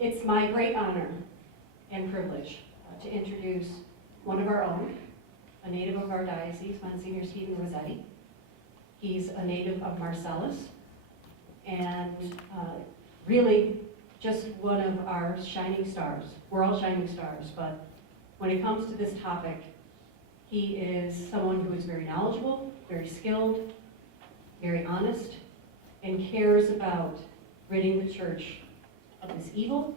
It's my great honor and privilege to introduce one of our own, a native of our diocese, Monsignor Stephen Rossetti. He's a native of Marcellus, and really just one of our shining stars. We're all shining stars, but when it comes to this topic, he is someone who is very knowledgeable, very skilled, very honest, and cares about ridding the church of this evil,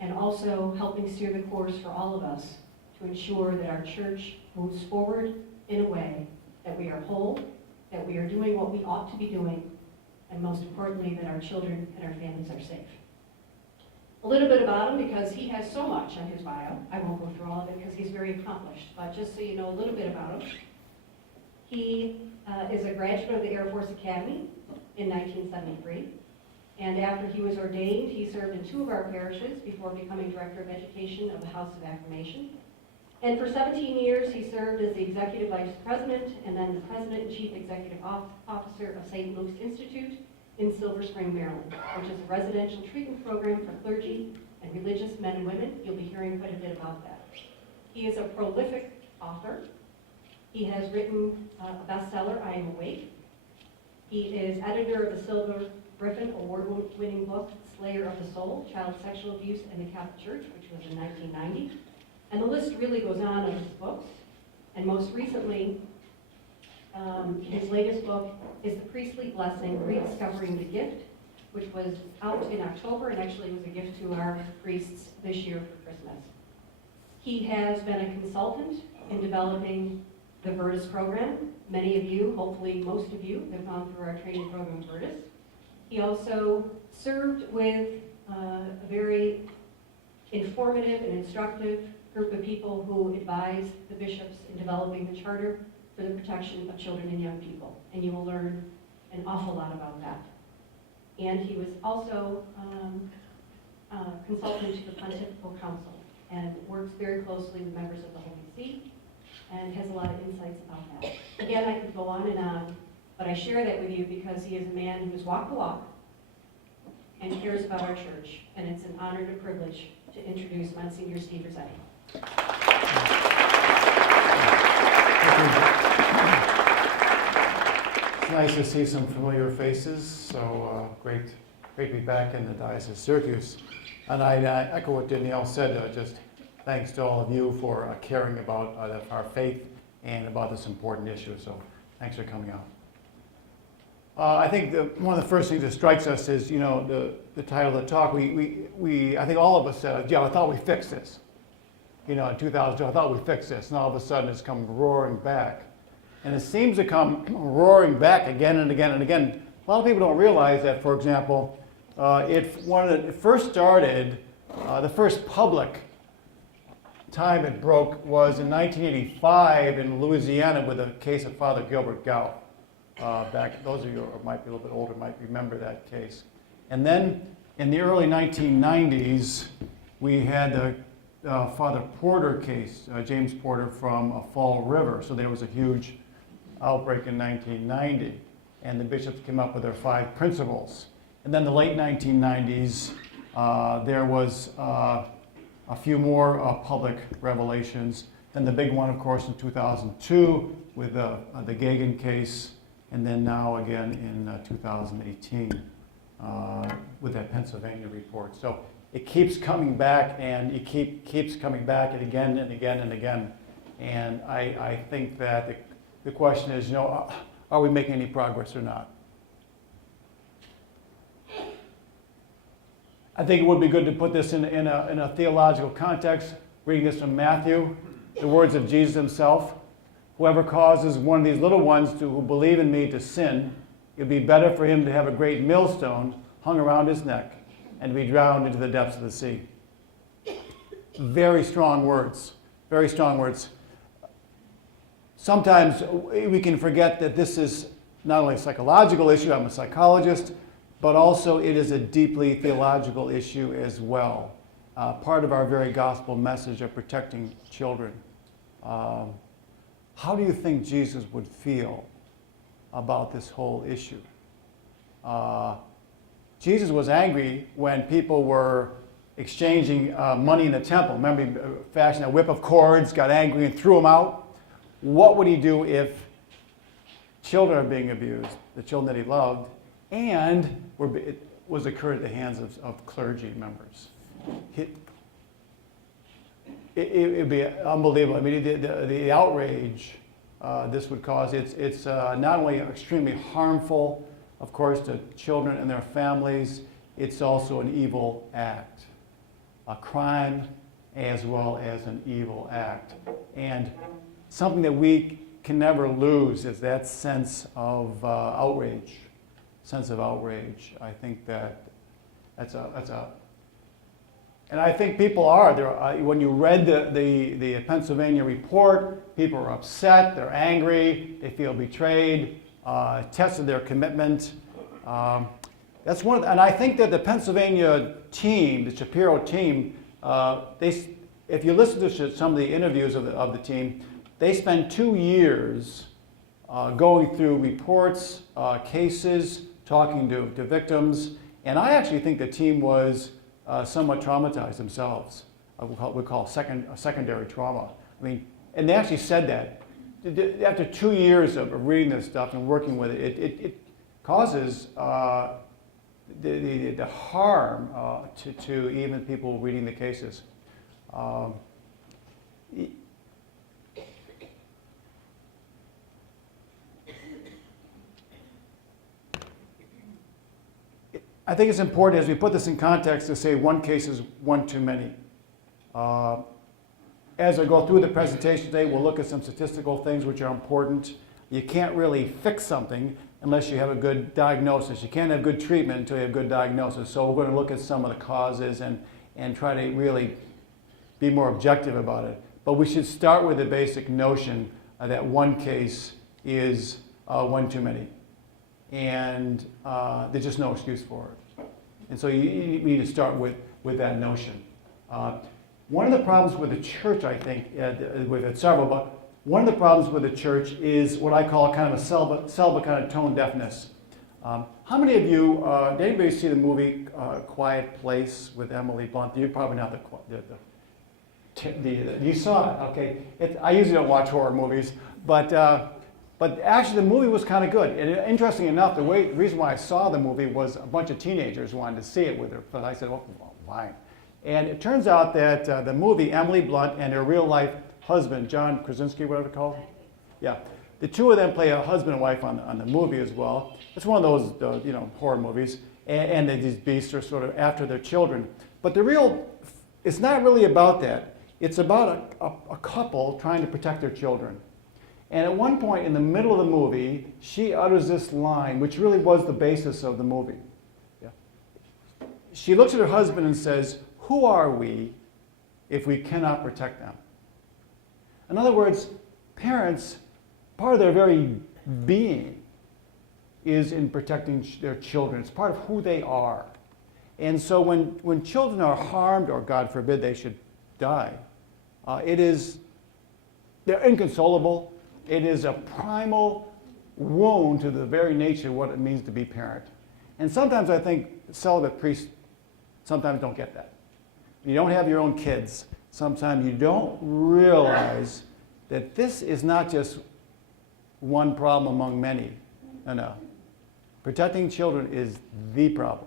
and also helping steer the course for all of us to ensure that our church moves forward in a way that we are whole, that we are doing what we ought to be doing, and most importantly, that our children and our families are safe. A little bit about him, because he has so much on his bio. I won't go through all of it because he's very accomplished, but just so you know a little bit about him. He is a graduate of the Air Force Academy in 1973, and after he was ordained, he served in 2 of our parishes before becoming Director of Education of the House of Affirmation. And for 17 years, he served as the Executive Vice President and then the President and Chief Executive Officer of St. Luke's Institute in Silver Spring, Maryland, which is a residential treatment program for clergy and religious men and women. You'll be hearing quite a bit about that. He is a prolific author. He has written a bestseller, I Am Awake. He is editor of the Silver Griffin award-winning book, Slayer of the Soul, Child Sexual Abuse in the Catholic Church, which was in 1990. And the list really goes on of his books. And most recently, his latest book is The Priestly Blessing, Rediscovering the Gift, which was out in October and actually was a gift to our priests this year for Christmas. He has been a consultant in developing the Virtus program. Many of you, hopefully most of you, have gone through our training program, Virtus. He also served with a very informative and instructive group of people who advise the bishops in developing the charter for the protection of children and young people. And you will learn an awful lot about that. And he was also consultant to the Pontifical Council and works very closely with members of the Holy See and has a lot of insights about that. Again, I could go on, but I share that with you because he is a man who has walked the walk and cares about our church. And it's an honor and a privilege to introduce Monsignor Steve Rossetti. It's nice to see some familiar faces, so great to be back in the Diocese of Syracuse. And I echo what Danielle said, just thanks to all of you for caring about our faith and about this important issue, so thanks for coming out. I think one of the first things that strikes us is, the title of the talk. I think all of us said, yeah, I thought we fixed this. In 2002, I thought we fixed this, and all of a sudden it's come roaring back. And it seems to come roaring back again and again and again. A lot of people don't realize that, for example, when it first started, the first public time it broke was in 1985 in Louisiana with a case of Father Gilbert Gow. Those of you who might be a little bit older might remember that case. And then in the early 1990s, we had the Father Porter case, James Porter from Fall River. So there was a huge outbreak in 1990, and the bishops came up with their 5 principles. And then the late 1990s, there was a few more public revelations. Then the big one, of course, in 2002 with the Gagin case, and then now again in 2018 with that Pennsylvania report. So it keeps coming back, and it keeps coming back and again and again and again. And I think that the question is, are we making any progress or not? I think it would be good to put this in a theological context, reading this from Matthew, the words of Jesus himself. Whoever causes one of these little ones who believe in me to sin, it would be better for him to have a great millstone hung around his neck and to be drowned into the depths of the sea. Very strong words, very strong words. Sometimes we can forget that this is not only a psychological issue, I'm a psychologist, but also it is a deeply theological issue as well. Part of our very gospel message of protecting children. How do you think Jesus would feel about this whole issue? Jesus was angry when people were exchanging money in the temple. Remember, he fashioned a whip of cords, got angry, and threw them out. What would he do if children are being abused, the children that he loved, and it was occurred at the hands of clergy members? It would be unbelievable. I mean, the outrage this would cause, it's not only extremely harmful, of course, to children and their families, it's also an evil act. A crime as well as an evil act. And something that we can never lose is that sense of outrage. I think that's a and I think people are. When you read the Pennsylvania report, people are upset, they're angry, they feel betrayed, tested their commitment. That's one of and I think that the Pennsylvania team, the Shapiro team, if you listen to some of the interviews of the team, they spent 2 years going through reports, cases, talking to victims, and I actually think the team was somewhat traumatized themselves. We call secondary trauma. I mean, and they actually said that. After 2 years of reading this stuff and working with it, it causes the harm to even people reading the cases. I think it's important as we put this in context to say one case is one too many. As I go through the presentation today, we'll look at some statistical things which are important. You can't really fix something unless you have a good diagnosis. You can't have good treatment until you have good diagnosis. So we're going to look at some of the causes and try to really be more objective about it. But we should start with the basic notion that one case is one too many. And there's just no excuse for it. And so you need to start with that notion. One of the problems with the church, I think, we've had several, but one of the problems with the church is what I call kind of a celibate kind of tone deafness. How many of you, did anybody see the movie Quiet Place with Emily Blunt? You probably not you saw it, okay. I usually don't watch horror movies, but actually the movie was kind of good. And interesting enough, the reason why I saw the movie was a bunch of teenagers wanted to see it with her, but I said, well, fine. And it turns out that the movie, Emily Blunt and her real life husband, John Krasinski, whatever it's called, yeah, the two of them play a husband and wife on the movie as well. It's one of those horror movies, and these beasts are sort of after their children. But it's not really about that. It's about a couple trying to protect their children. And at one point in the middle of the movie, she utters this line, which really was the basis of the movie. Yeah. She looks at her husband and says, "Who are we if we cannot protect them?" In other words, parents, part of their very being is in protecting their children. It's part of who they are. And so when children are harmed, or God forbid they should die, they're inconsolable. It is a primal wound to the very nature of what it means to be parent. And sometimes I think celibate priests sometimes don't get that. You don't have your own kids. Sometimes you don't realize that this is not just one problem among many. No. Protecting children is the problem.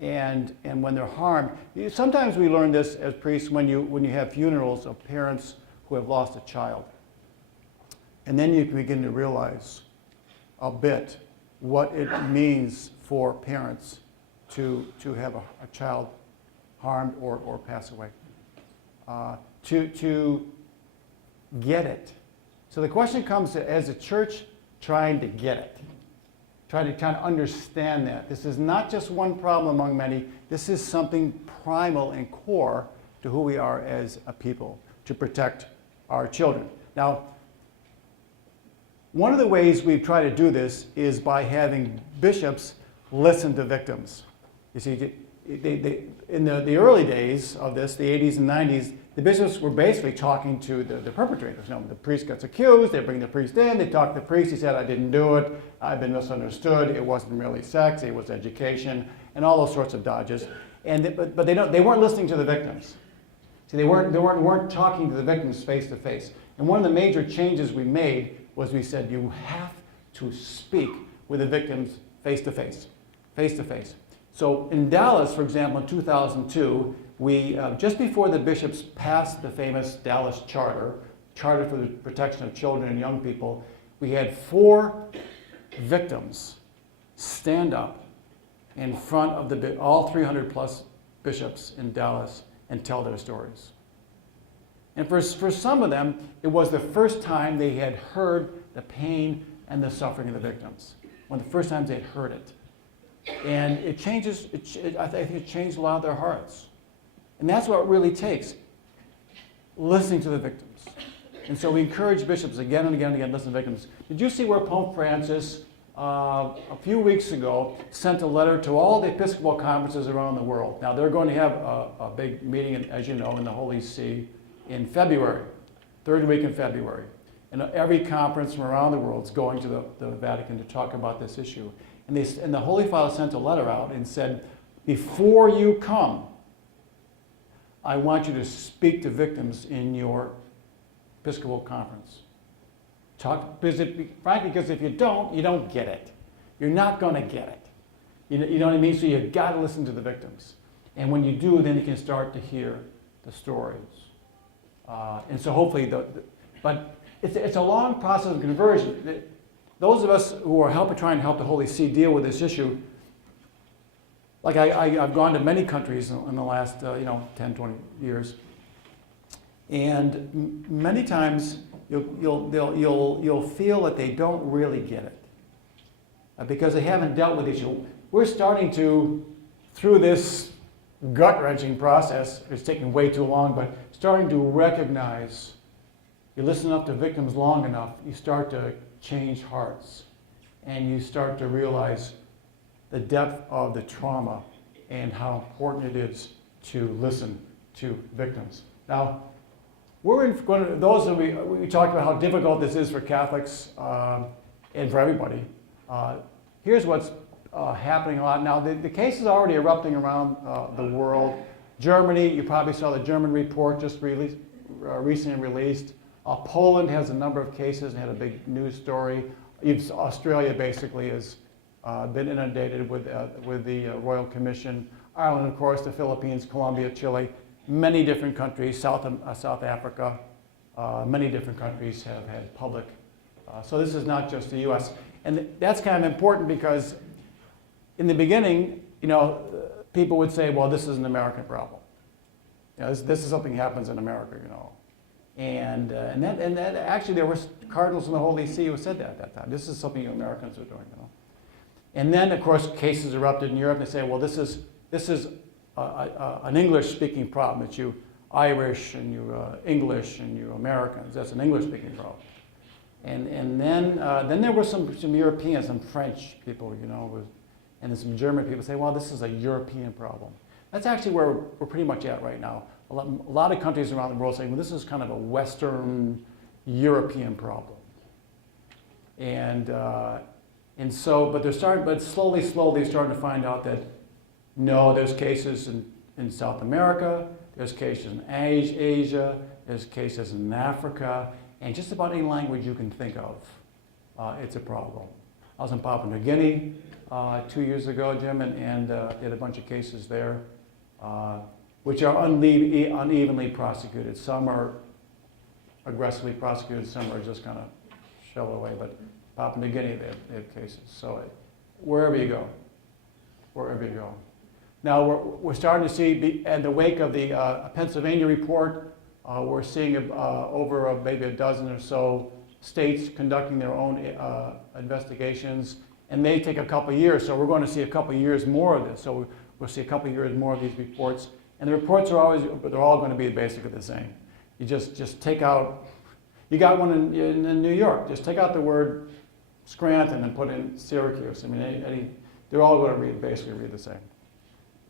And when they're harmed, sometimes we learn this as priests when you have funerals of parents who have lost a child. And then you begin to realize a bit what it means for parents to have a child harmed or pass away. To get it. So the question comes to, as a church, trying to get it. Trying to understand that. This is not just one problem among many. This is something primal and core to who we are as a people, to protect our children. Now, one of the ways we've tried to do this is by having bishops listen to victims. You see, in the early days of this, the 80s and 90s, the bishops were basically talking to the perpetrators. You know, the priest gets accused, they bring the priest in, they talk to the priest, he said, I didn't do it, I've been misunderstood, it wasn't really sex, it was education, and all those sorts of dodges. But they weren't listening to the victims. See, they weren't talking to the victims face to face. And one of the major changes we made was we said, you have to speak with the victims face to face, face to face. So in Dallas, for example, in 2002, we, just before the bishops passed the famous Dallas Charter for the Protection of Children and Young People, we had 4 victims stand up in front of all 300 plus bishops in Dallas and tell their stories. And for some of them, it was the first time they had heard the pain and the suffering of the victims. One of the first times they had heard it. And it changes, I think it changed a lot of their hearts. And that's what it really takes, listening to the victims. And so we encourage bishops again and again and again to listen to victims. Did you see where Pope Francis, a few weeks ago, sent a letter to all the Episcopal conferences around the world? Now, they're going to have a big meeting, as you know, in the Holy See in February, third week in February. And every conference from around the world is going to the Vatican to talk about this issue. And the Holy Father sent a letter out and said, before you come, I want you to speak to victims in your Episcopal conference. Frankly, because if you don't get it. You're not going to get it. You know what I mean? So you've got to listen to the victims. And when you do, then you can start to hear the stories. And so hopefully, but it's a long process of conversion. Those of us who are trying to help the Holy See deal with this issue, like I've gone to many countries in the last 10, 20 years, and many times you'll feel that they don't really get it because they haven't dealt with the issue. We're starting to, through this gut-wrenching process, it's taking way too long, but starting to recognize, you listen up to victims long enough, you start to change hearts, and you start to realize the depth of the trauma and how important it is to listen to victims. Now, those of we talked about how difficult this is for Catholics and for everybody. Here's what's happening a lot now. The case is already erupting around the world. Germany, you probably saw the German report just recently released. Poland has a number of cases and had a big news story. Australia basically has been inundated with the Royal Commission. Ireland, of course, the Philippines, Colombia, Chile, many different countries, South Africa, many different countries have had public. So this is not just the U.S. And that's kind of important because in the beginning, people would say, well, this is an American problem. This is something that happens in America, And that actually there were cardinals in the Holy See who said that at that time. This is something you Americans are doing, And then, of course, cases erupted in Europe. They say, well, this is an English-speaking problem. It's you Irish and you English and you Americans. That's an English-speaking problem. And then there were some Europeans, some French people, and then some German people say, well, this is a European problem. That's actually where we're pretty much at right now. A lot of countries around the world saying, well, this is kind of a Western European problem. And so, but slowly starting to find out that no, there's cases in South America, there's cases in Asia, there's cases in Africa, and just about any language you can think of, it's a problem. I was in Papua New Guinea 2 years ago, Jim, and did a bunch of cases there, which are unevenly prosecuted. Some are aggressively prosecuted, some are just kind of shoved away, but Papua New Guinea, they have cases. So wherever you go. Now we're starting to see, in the wake of the Pennsylvania report, we're seeing over maybe a dozen or so states conducting their own investigations, and they take a couple of years, so we're going to see a couple of years more of this. So we'll see a couple of years more of these reports, and the reports they're all going to be basically the same. You just take out, you got one in New York, just take out the word Scranton and put in Syracuse. I mean, they're all going to basically read the same.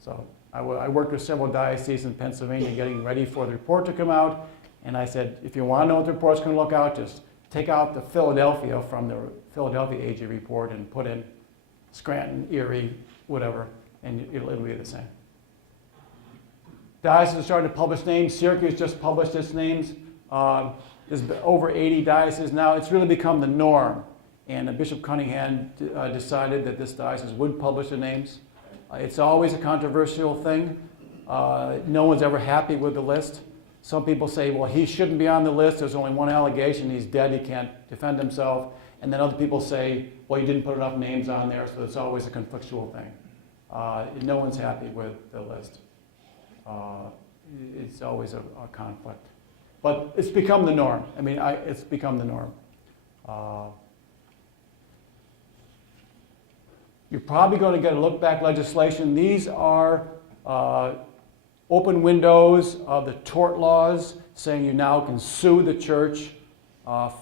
So I worked with several dioceses in Pennsylvania getting ready for the report to come out, and I said, if you want to know what the report's going to look out, just take out the Philadelphia from the Philadelphia AG report and put in Scranton, Erie, whatever, and it'll be the same. Dioceses are starting to publish names. Syracuse just published its names. There's over 80 dioceses now. It's really become the norm. And Bishop Cunningham decided that this diocese would publish the names. It's always a controversial thing. No one's ever happy with the list. Some people say, well, he shouldn't be on the list. There's only one allegation. He's dead. He can't defend himself. And then other people say, well, you didn't put enough names on there. So it's always a conflictual thing. No one's happy with the list. It's always a conflict. But it's become the norm. I mean, it's become the norm. You're probably going to get a look-back legislation. These are open windows of the tort laws saying you now can sue the church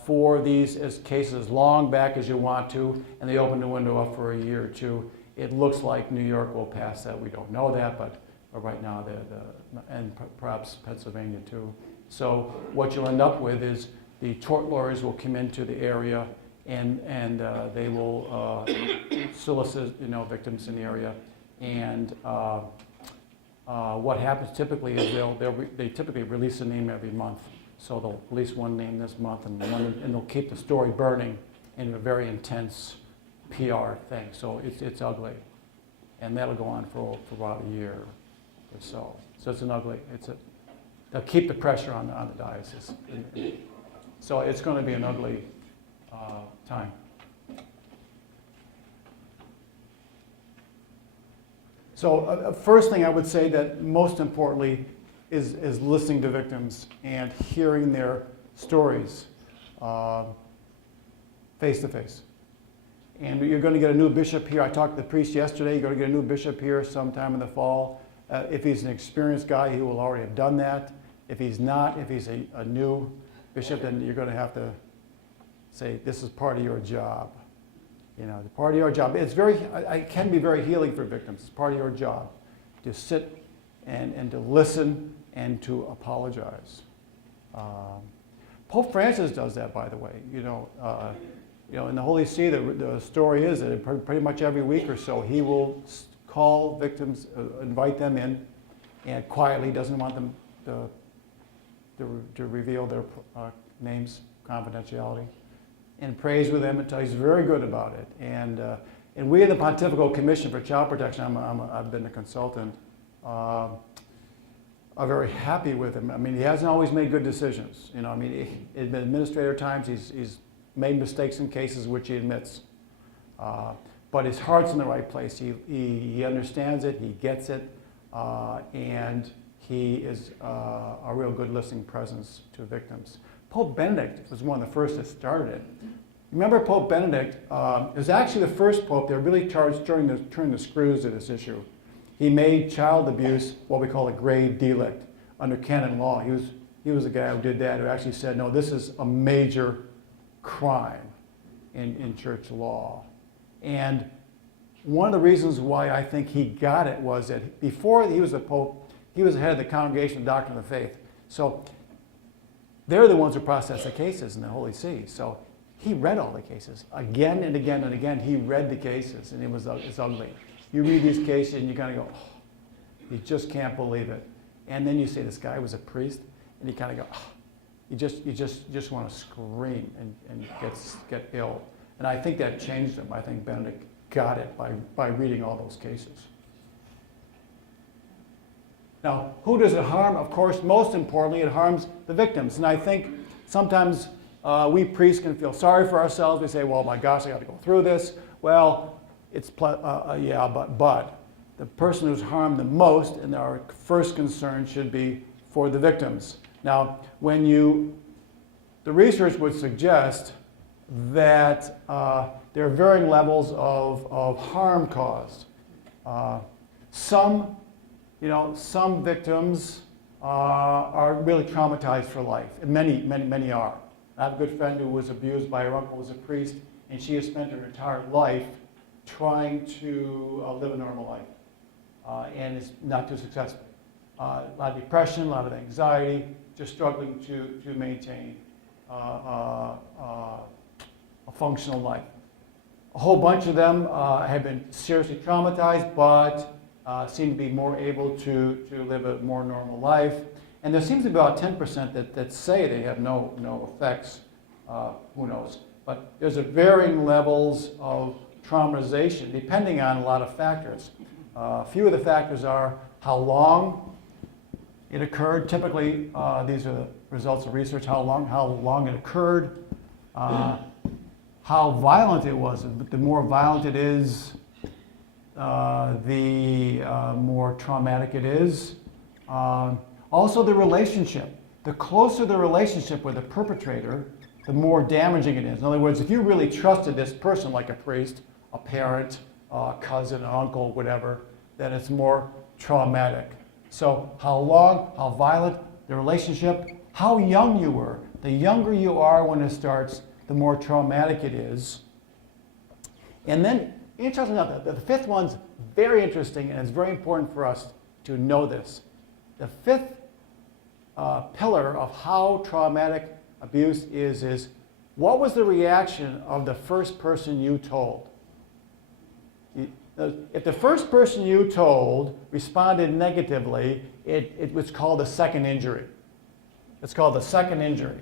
for these cases as long back as you want to, and they open the window up for a year or two. It looks like New York will pass that. We don't know that, but right now, and perhaps Pennsylvania too. So what you'll end up with is the tort lawyers will come into the area and they will solicit victims in the area. And what happens typically is they typically release a name every month. So they'll release one name this month and they'll keep the story burning in a very intense PR thing. So it's ugly, and that'll go on for about a year or so. So it's an ugly. They'll keep the pressure on the diocese. So it's going to be an ugly time. So first thing I would say that most importantly is listening to victims and hearing their stories face to face. And you're going to get a new bishop here. I talked to the priest yesterday. You're going to get a new bishop here sometime in the fall. If he's an experienced guy, he will already have done that. If he's not, if he's a new bishop, then you're going to have to say, this is part of your job. The part of your job. It can be very healing for victims. It's part of your job to sit and to listen and to apologize. Pope Francis does that, by the way. In the Holy See, the story is that pretty much every week or so, he will call victims, invite them in, and quietly, doesn't want them to reveal their names, confidentiality, and prays with them until he's very good about it. And we in the Pontifical Commission for Child Protection, I've been a consultant, are very happy with him. I mean, he hasn't always made good decisions. In administrator times, he's made mistakes in cases which he admits. But his heart's in the right place. He understands it, he gets it, and he is a real good listening presence to victims. Pope Benedict was one of the first that started it. Remember Pope Benedict was actually the first pope that really charged turning the screws to this issue. He made child abuse what we call a grave delict under canon law. He was the guy who did that, who actually said, no, this is a major crime in church law. And one of the reasons why I think he got it was that before he was a pope, he was the head of the Congregation of Doctrine of the Faith. So they're the ones who process the cases in the Holy See. So he read all the cases again and again and again. He read the cases, and it's ugly. You read these cases, and you kind of go, oh, you just can't believe it. And then you say this guy was a priest, and you kind of go, oh, you just want to scream and get ill. And I think that changed him. I think Benedict got it by reading all those cases. Now, who does it harm? Of course, most importantly, it harms the victims. And I think sometimes we priests can feel sorry for ourselves. We say, well, my gosh, I got to go through this. Well, it's but the person who's harmed the most, and our first concern should be for the victims. Now, the research would suggest that there are varying levels of harm caused. Some victims are really traumatized for life, and many are. I have a good friend who was abused by her uncle who was a priest, and she has spent her entire life trying to live a normal life. and is not too successful. A lot of depression, a lot of anxiety, just struggling to maintain a functional life. A whole bunch of them have been seriously traumatized, but seem to be more able to live a more normal life. And there seems to be about 10% that say they have no effects. Who knows? But there's a varying levels of traumatization depending on a lot of factors. A few of the factors are how long it occurred. Typically, these are the results of research, how long it occurred, how violent it was. The more violent it is, the more traumatic it is. Also the relationship. The closer the relationship with the perpetrator, the more damaging it is. In other words, if you really trusted this person, like a priest, a parent, a cousin, an uncle, whatever, then it's more traumatic. So how long, how violent, the relationship, how young you were. The younger you are when it starts, the more traumatic it is. And then, interesting enough, the fifth one's very interesting, and it's very important for us to know this. The fifth pillar of how traumatic abuse is what was the reaction of the first person you told? If the first person you told responded negatively, it was called a second injury. It's called the second injury.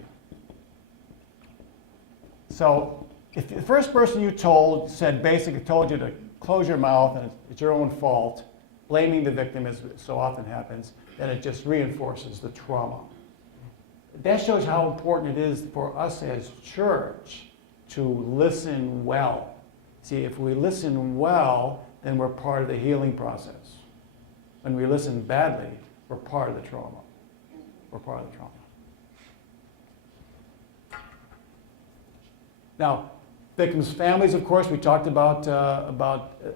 So if the first person you told basically told you to close your mouth and it's your own fault, blaming the victim, as so often happens, then it just reinforces the trauma. That shows how important it is for us as church to listen well. See, if we listen well, then we're part of the healing process. When we listen badly, we're part of the trauma. We're part of the trauma. Now, victims' families, of course, we talked about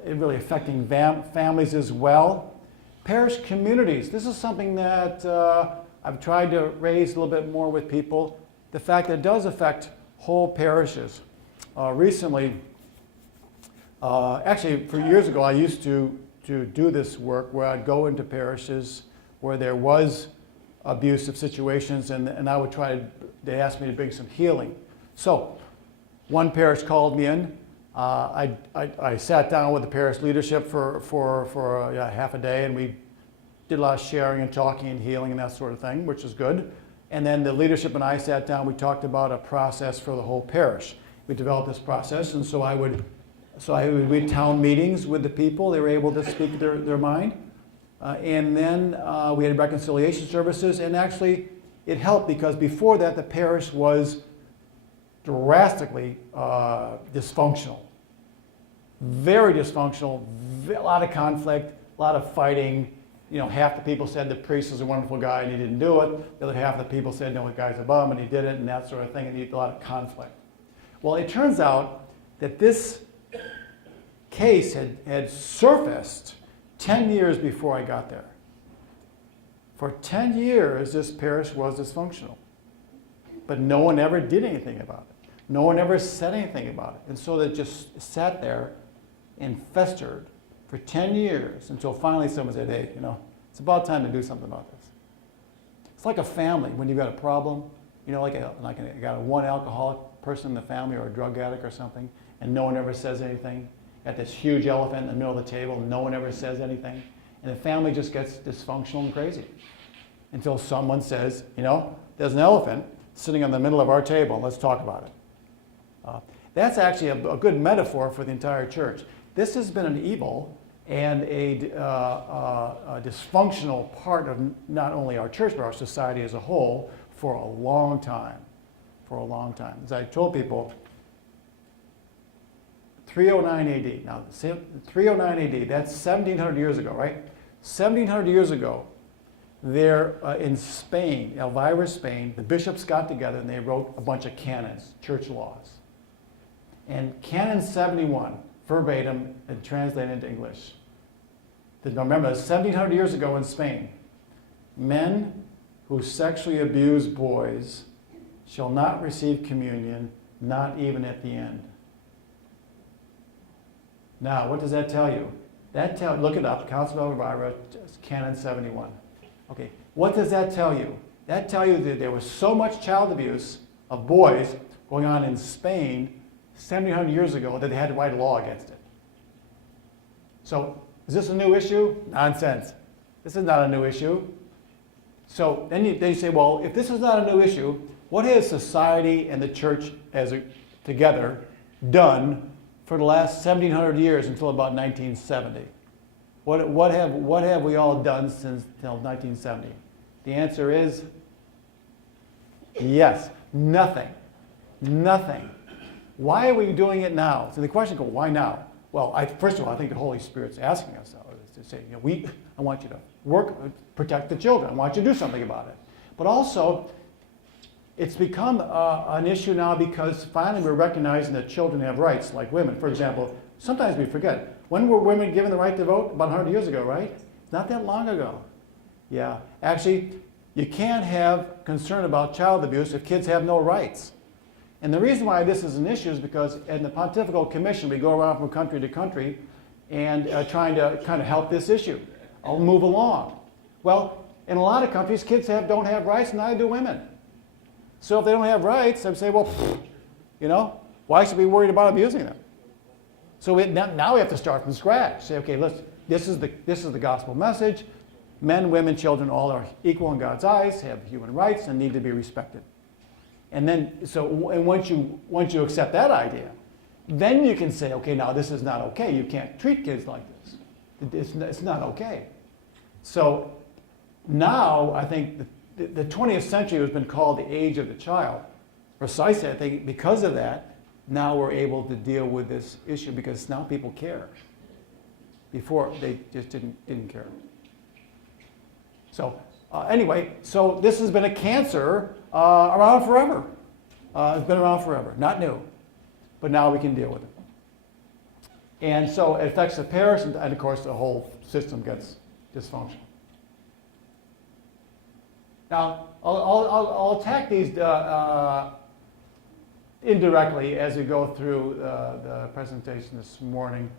it really affecting families as well. Parish communities, this is something that I've tried to raise a little bit more with people. The fact that it does affect whole parishes. Recently, actually, for years ago, I used to do this work where I'd go into parishes where there was abusive situations, and I would they asked me to bring some healing. So, one parish called me in. I sat down with the parish leadership for half a day, and we did a lot of sharing and talking and healing and that sort of thing, which is good. And then the leadership and I sat down, we talked about a process for the whole parish. We developed this process, and so I would read town meetings with the people. They were able to speak their mind. And then we had reconciliation services, and actually it helped because before that the parish was drastically dysfunctional. Very dysfunctional, a lot of conflict, a lot of fighting. You know, half the people said the priest is a wonderful guy and he didn't do it. The other half of the people said, no, the guy's a bum and he did it, and that sort of thing, and a lot of conflict. Well, it turns out that this case had surfaced 10 years before I got there. For 10 years, this parish was dysfunctional. But no one ever did anything about it. No one ever said anything about it. And so it just sat there and festered for 10 years until finally someone said, hey, it's about time to do something about this. It's like a family when you've got a problem, like you got a one alcoholic person in the family or a drug addict or something, and no one ever says anything. Got this huge elephant in the middle of the table and no one ever says anything. And the family just gets dysfunctional and crazy until someone says, there's an elephant sitting in the middle of our table, let's talk about it. That's actually a good metaphor for the entire church. This has been an evil and a dysfunctional part of not only our church, but our society as a whole for a long time. For a long time. As I told people, 309 AD. Now, 309 AD, that's 1,700 years ago, right? 1,700 years ago, there in Spain, Elvira, Spain, the bishops got together and they wrote a bunch of canons, church laws. And Canon 71, verbatim, and translated into English. Remember, 1,700 years ago in Spain, men who sexually abuse boys shall not receive communion, not even at the end. Now, what does that tell you? Look it up, Council of Elvira, Canon 71. Okay, what does that tell you? That tells you that there was so much child abuse of boys going on in Spain 1,700 years ago that they had to write a law against it. So, is this a new issue? Nonsense. This is not a new issue. So then you say, well, if this is not a new issue, what has society and the church together done for the last 1,700 years until about 1970? What have we all done since until 1970? The answer is yes, nothing. Nothing. Why are we doing it now? So the question goes, why now? Well, first of all, I think the Holy Spirit's asking us to say, I want you to protect the children. I want you to do something about it. But also, it's become an issue now because finally we're recognizing that children have rights, like women. For example, sometimes we forget. When were women given the right to vote? About 100 years ago, right? Not that long ago. Yeah. Actually, you can't have concern about child abuse if kids have no rights. And the reason why this is an issue is because in the Pontifical Commission, we go around from country to country and trying to kind of help this issue. I'll move along. Well, in a lot of countries, kids don't have rights, and neither do women. So if they don't have rights, I would say, well, why should we be worried about abusing them? So now we have to start from scratch. Say, okay, this is the gospel message. Men, women, children, all are equal in God's eyes, have human rights, and need to be respected. And then, once you accept that idea, then you can say, okay, now this is not okay. You can't treat kids like this. It's not okay. So now I think the 20th century has been called the age of the child. Precisely, I think because of that, now we're able to deal with this issue because now people care. Before, they just didn't care. So anyway, so this has been a cancer around forever. It's been around forever, not new. But now we can deal with it. And so it affects the parents, and of course the whole system gets dysfunctional. Now, I'll attack these indirectly as we go through the presentation this morning.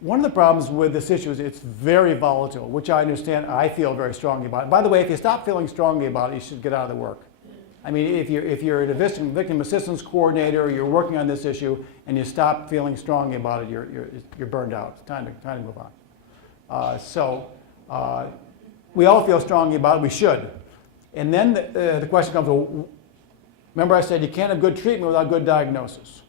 One of the problems with this issue is it's very volatile, which I understand, I feel very strongly about. By the way, if you stop feeling strongly about it, you should get out of the work. I mean, if you're a victim assistance coordinator, you're working on this issue, and you stop feeling strongly about it, you're burned out. It's time to move on. We all feel strongly about it. We should. And then the question comes, well, remember I said you can't have good treatment without good diagnosis.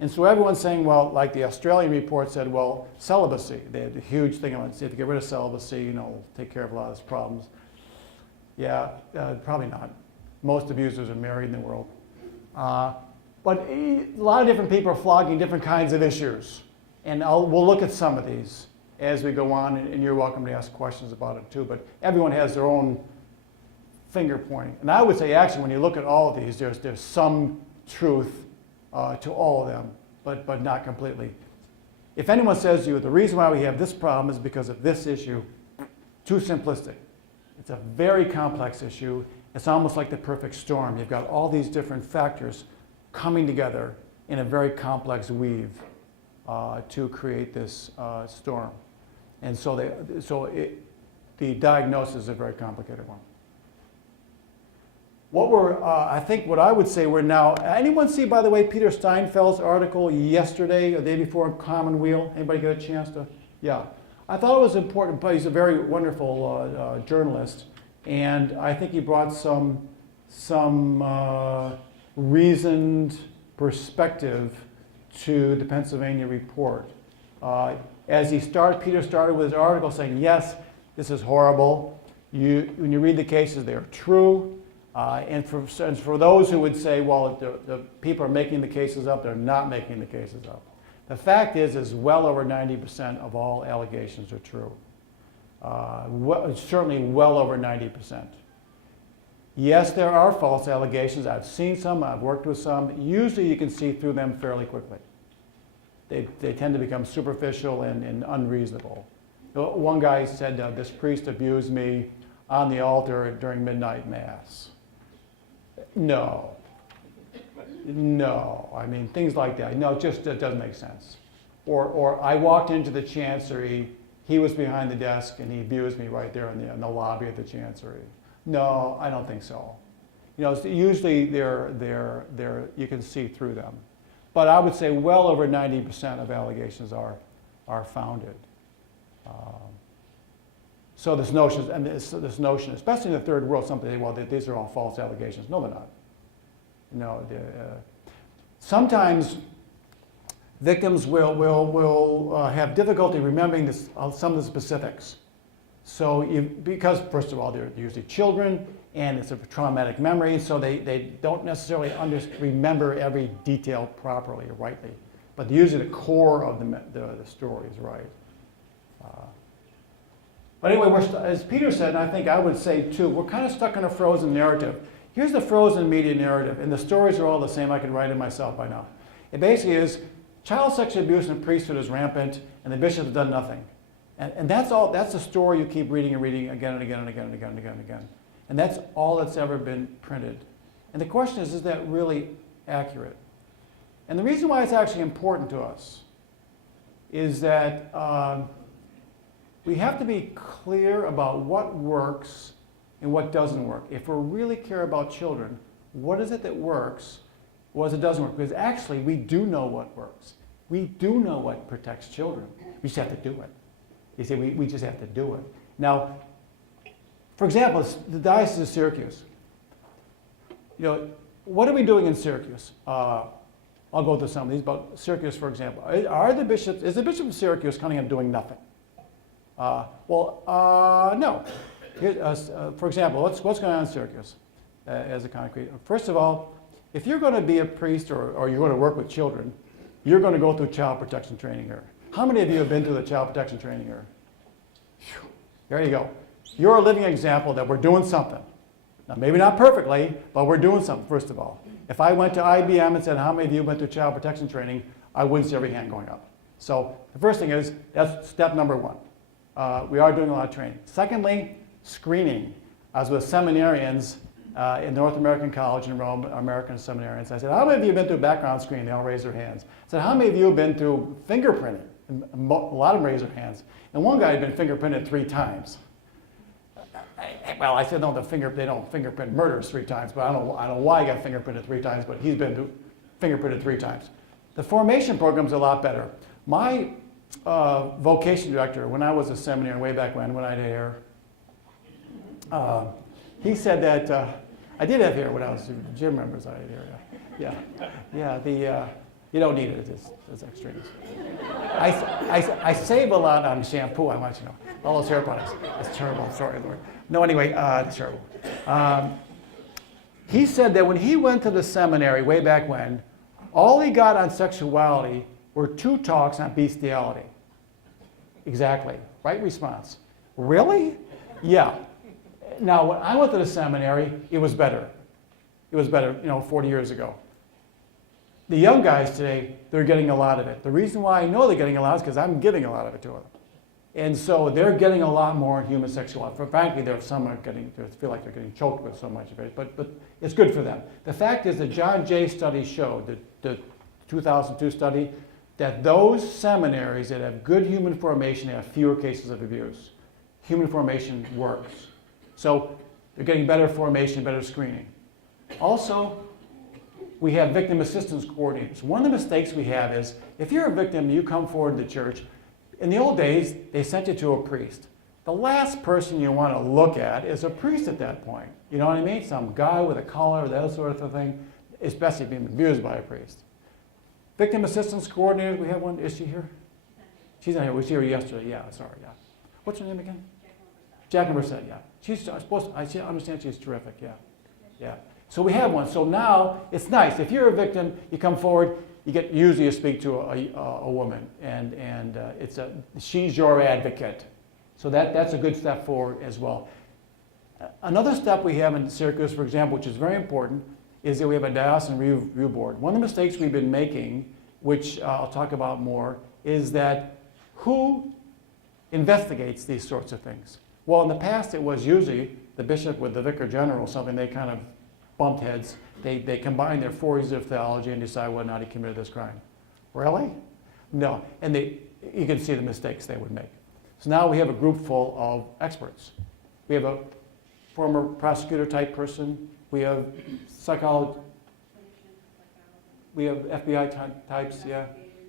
And so everyone's saying, well, like the Australian report said, well, celibacy. They had a huge thing on, see if you get rid of celibacy, take care of a lot of these problems. Yeah, probably not. Most abusers are married in the world. But a lot of different people are flogging different kinds of issues. And we'll look at some of these as we go on, and you're welcome to ask questions about it too. But everyone has their own finger pointing. And I would say, actually, when you look at all of these, there's some truth to all of them, but not completely. If anyone says to you, the reason why we have this problem is because of this issue, too simplistic. It's a very complex issue. It's almost like the perfect storm. You've got all these different factors coming together in a very complex weave to create this storm. And so the diagnosis is a very complicated one. What I would say we're now, anyone see, by the way, Peter Steinfeld's article yesterday or the day before in Commonweal? Anybody get a chance to? Yeah. I thought it was important, but he's a very wonderful journalist, and I think he brought some reasoned perspective to the Pennsylvania report. Peter started with his article saying, yes, this is horrible. When you read the cases, they are true. And for those who would say, well, the people are making the cases up, they're not making the cases up. The fact is well over 90% of all allegations are true. Certainly well over 90%. Yes, there are false allegations. I've seen some, I've worked with some. Usually you can see through them fairly quickly. They tend to become superficial and unreasonable. One guy said, this priest abused me on the altar during midnight mass. No, I mean, things like that. No, it doesn't make sense. Or I walked into the chancery, he was behind the desk, and he abused me right there in the lobby of the chancery. No, I don't think so. You know, usually you can see through them. But I would say well over 90% of allegations are founded. So this notion, especially in the third world, somebody say, well, these are all false allegations. No, they're not. No, sometimes victims will have difficulty remembering some of the specifics. So because, first of all, they're usually children, and it's a traumatic memory, so they don't necessarily remember every detail properly or rightly. But usually the core of the story is right. But anyway, as Peter said, and I think I would say too, we're kind of stuck in a frozen narrative. Here's the frozen media narrative, and the stories are all the same. I could write it myself by now. It basically is child sexual abuse in the priesthood is rampant, and the bishops have done nothing. And that's all. That's the story you keep reading and reading again and again and again and again and again and again. And that's all that's ever been printed. And the question is that really accurate? And the reason why it's actually important to us is that we have to be clear about what works and what doesn't work. If we really care about children, what is it that works, what is it doesn't work? Because actually, we do know what works. We do know what protects children. We just have to do it. You see, we just have to do it. Now, for example, the Diocese of Syracuse. You know, what are we doing in Syracuse? I'll go through some of these, but Syracuse, for example. Is the Bishop of Syracuse coming and doing nothing? No. For example, what's going on in Syracuse as a concrete? First of all, if you're going to be a priest or you're going to work with children, you're going to go through child protection training here. How many of you have been through the child protection training here? There you go. You're a living example that we're doing something. Now, maybe not perfectly, but we're doing something, first of all. If I went to IBM and said, how many of you went through child protection training, I wouldn't see every hand going up. So the first thing is, that's step number one. We are doing a lot of training. Secondly, screening. I was with seminarians in North American College in Rome, American seminarians. I said, how many of you have been through background screening? They all raised their hands. I said, how many of you have been through fingerprinting? And a lot of them raised their hands. And one guy had been fingerprinted 3 times. Well, I said, no, they don't fingerprint murders 3 times, but I don't know why he got fingerprinted 3 times, but he's been fingerprinted 3 times. The formation program's a lot better. My vocation director, when I was a seminary way back when I had hair, he said that, I did have hair when I was, Jim remembers I had hair, you don't need it, it's extraneous. I save a lot on shampoo, I want you to know. All those hair products. It's terrible, sorry, Lord. No, anyway, it's terrible. He said that when he went to the seminary way back when, all he got on sexuality were 2 talks on bestiality. Exactly, right response. Really? Yeah. Now, when I went to the seminary, it was better. It was better, 40 years ago. The young guys today, they're getting a lot of it. The reason why I know they're getting a lot is because I'm giving a lot of it to them. And so they're getting a lot more human sexuality. Frankly, some are feel like they're getting choked with so much of it, but it's good for them. The fact is that John Jay study showed, the 2002 study, that those seminaries that have good human formation have fewer cases of abuse. Human formation works. So they're getting better formation, better screening. Also, we have victim assistance coordinators. One of the mistakes we have is, if you're a victim and you come forward to church, in the old days, they sent you to a priest. The last person you want to look at is a priest at that point. You know what I mean? Some guy with a collar, that sort of thing, especially being abused by a priest. Victim assistance coordinator, we have one. Is she here? She's not here. We see her yesterday. Yeah, sorry. Yeah. What's her name again? Jacqueline Brissett, yeah. She's supposed to, I understand she's terrific, yeah. Yeah. So we have one. So now it's nice. If you're a victim, you come forward, usually you speak to a woman, and she's your advocate. So that's a good step forward as well. Another step we have in Syracuse, for example, which is very important, is that we have a diocesan review board. One of the mistakes we've been making, which I'll talk about more, is that who investigates these sorts of things? Well, in the past, it was usually the bishop with the vicar general, something they kind of bumped heads. They combine their 4 years of theology and decide whether or not he committed this crime. Really? No, and you can see the mistakes they would make. So now we have a group full of experts. We have a former prosecutor type person. We have psychology. We have FBI types, yeah.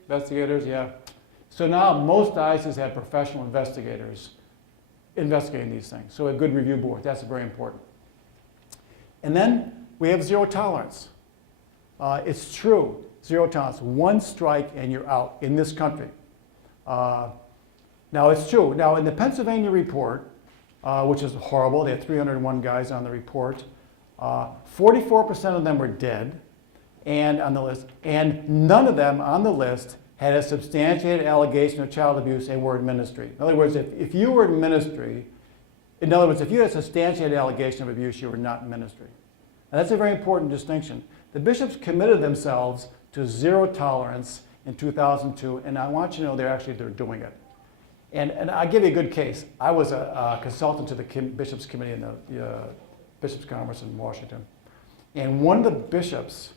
Investigators, yeah. So now most dioceses have professional investigators investigating these things. So a good review board, that's very important. And then we have zero tolerance. It's true, zero tolerance. One strike and you're out in this country. Now it's true. Now in the Pennsylvania report, which is horrible, they had 301 guys on the report, 44% of them were dead and on the list, and none of them on the list had a substantiated allegation of child abuse and were in ministry. In other words, if you were in ministry, in other words, if you had a substantiated allegation of abuse, you were not in ministry. And that's a very important distinction. The bishops committed themselves to zero tolerance in 2002, and I want you to know they're doing it. And I'll give you a good case. I was a consultant to the Bishops' Committee in the Bishops' Conference in Washington. And one of the bishops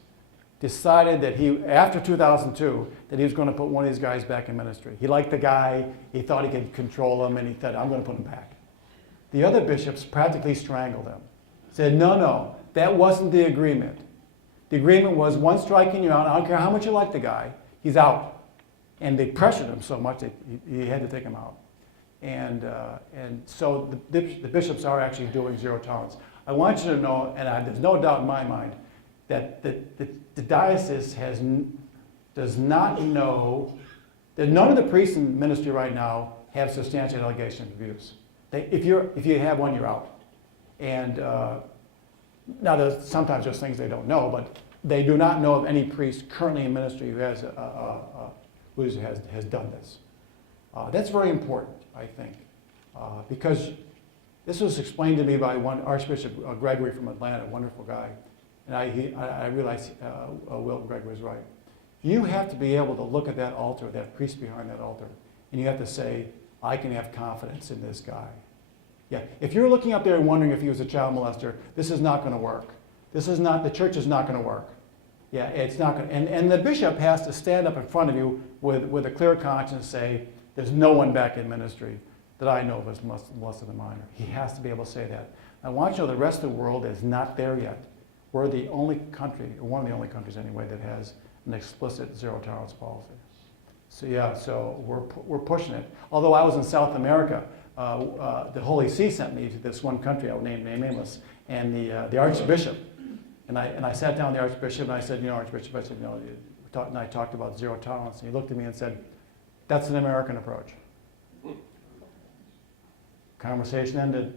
decided that after 2002, that he was going to put one of these guys back in ministry. He liked the guy, he thought he could control him, and he said, I'm going to put him back. The other bishops practically strangled him. Said, no, that wasn't the agreement. The agreement was one strike and you're out. I don't care how much you like the guy, he's out. And they pressured him so much that he had to take him out. And so the bishops are actually doing zero tolerance. I want you to know, and there's no doubt in my mind, that the diocese does not know that none of the priests in ministry right now have substantial allegation of abuse. If you have one, you're out. And now sometimes there's things they don't know, but they do not know of any priest currently in ministry who has done this. That's very important, I think, because this was explained to me by one Archbishop Gregory from Atlanta, a wonderful guy. And I realized Will Gregory was right. You have to be able to look at that altar, that priest behind that altar, and you have to say, I can have confidence in this guy. Yeah, if you're looking up there and wondering if he was a child molester, this is not going to work. The church is not going to work. Yeah, it's not going to, and the bishop has to stand up in front of you with a clear conscience and say, there's no one back in ministry that I know of as molested a minor. He has to be able to say that. I want you to know the rest of the world is not there yet. We're the only country, or one of the only countries anyway, that has an explicit zero tolerance policy. So yeah, so we're pushing it. Although I was in South America, the Holy See sent me to this one country, I would name nameless, and the Archbishop, and I sat down with the Archbishop and I said, Archbishop, I said, and I talked about zero tolerance, and he looked at me and said, that's an American approach. Conversation ended.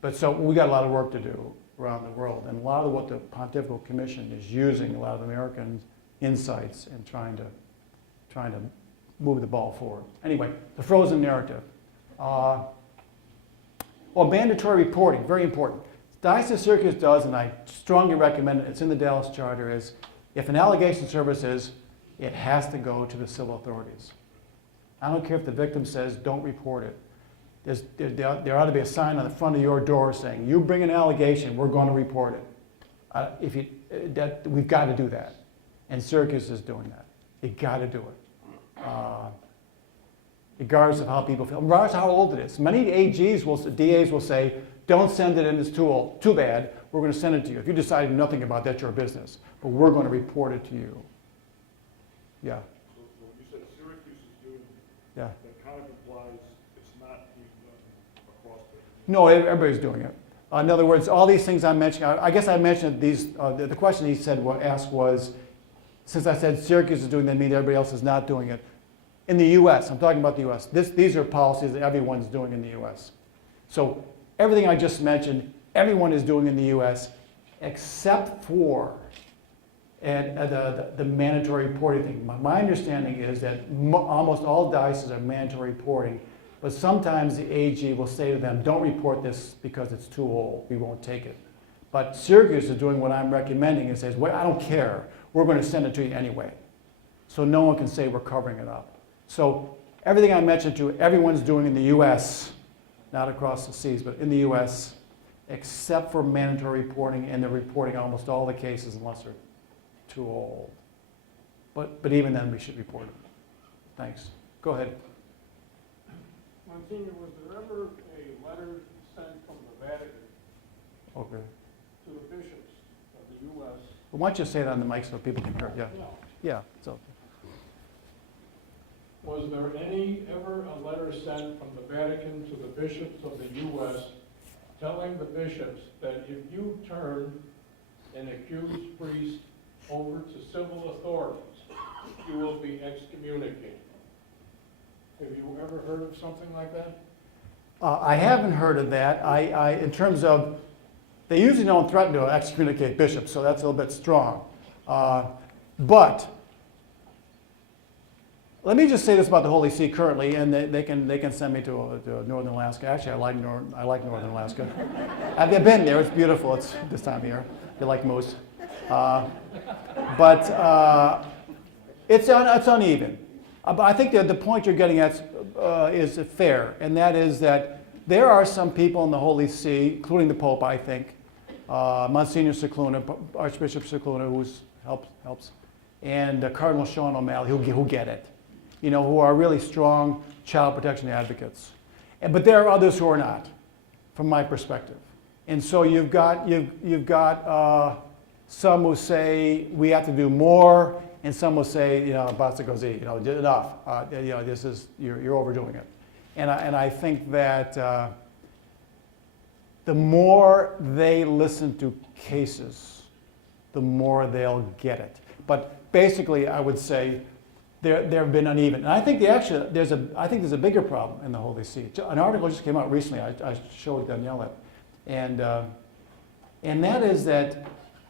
But so we got a lot of work to do around the world, and a lot of what the Pontifical Commission is using, a lot of American insights and trying to move the ball forward. Anyway, the frozen narrative. Mandatory reporting, very important. Diocese Circus does, and I strongly recommend it, it's in the Dallas Charter, is if an allegation surfaces, it has to go to the civil authorities. I don't care if the victim says, don't report it. There ought to be a sign on the front of your door saying, you bring an allegation, we're going to report it. We've got to do that. And Circus is doing that. You've got to do it. Regardless of how people feel, regardless of how old it is. Many DAs will say, don't send it in, it's too old, too bad, we're going to send it to you. If you decide nothing about that, your business. But we're going to report it to you. Yeah. So you said Syracuse is doing, Yeah. that kind of implies it's not being done across the... No, everybody's doing it. In other words, all these things I'm mentioning, I guess I mentioned these, the question he asked was, since I said Syracuse is doing that, means everybody else is not doing it. In the U.S., I'm talking about the U.S., these are policies that everyone's doing in the U.S. So everything I just mentioned, everyone is doing in the U.S. except for the mandatory reporting thing. My understanding is that almost all dioceses are mandatory reporting, but sometimes the AG will say to them, don't report this because it's too old, we won't take it. But Syracuse is doing what I'm recommending and says, well, I don't care, we're going to send it to you anyway. So no one can say we're covering it up. So everything I mentioned to everyone's doing in the U.S., not across the seas, but in the U.S., except for mandatory reporting, and they're reporting almost all the cases unless they're too old. But even then, we should report them. Thanks. Go ahead. Monsignor, was there ever a letter sent from the Vatican Okay. to the bishops of the U.S.? Well, why don't you say it on the mic so people can hear? Yeah. No. Yeah. So. Was there ever a letter sent from the Vatican to the bishops of the U.S. telling the bishops that if you turn an accused priest over to civil authorities, you will be excommunicated? Have you ever heard of something like that? I haven't heard of that. In terms of, they usually don't threaten to excommunicate bishops, so that's a little bit strong. But let me just say this about the Holy See currently, and they can send me to Northern Alaska. Actually, I like Northern Alaska. I've been there. It's beautiful. It's this time of year. They like moose. But it's uneven. But I think that the point you're getting at is fair, and that is that there are some people in the Holy See, including the Pope, I think, Monsignor Cicluna, Archbishop Cicluna, who helps, and Cardinal Sean O'Malley, who get it, who are really strong child protection advocates. But there are others who are not, from my perspective. And so you've got some who say we have to do more, and some will say, basta così, enough. This is you're overdoing it. And I think that the more they listen to cases, the more they'll get it. But basically, I would say there have been uneven. And I think there's a bigger problem in the Holy See. An article just came out recently. I showed Daniela, and that is that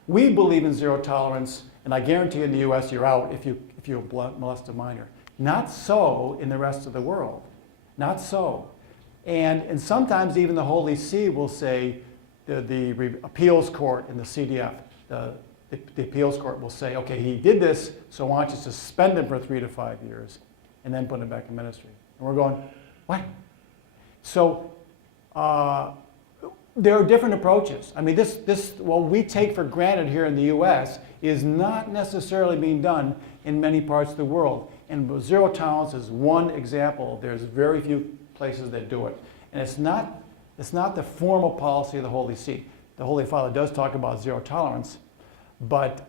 we believe in zero tolerance. And I guarantee in the U.S. you're out if you molest a minor. Not so in the rest of the world. Not so. And sometimes even the Holy See will say, the appeals court in the CDF, the appeals court will say, okay, he did this, so why don't you suspend him for 3 to 5 years and then put him back in ministry? And we're going, what? So there are different approaches. I mean, what we take for granted here in the U.S. is not necessarily being done in many parts of the world. And zero tolerance is one example. There's very few places that do it. And it's not the formal policy of the Holy See. The Holy Father does talk about zero tolerance, but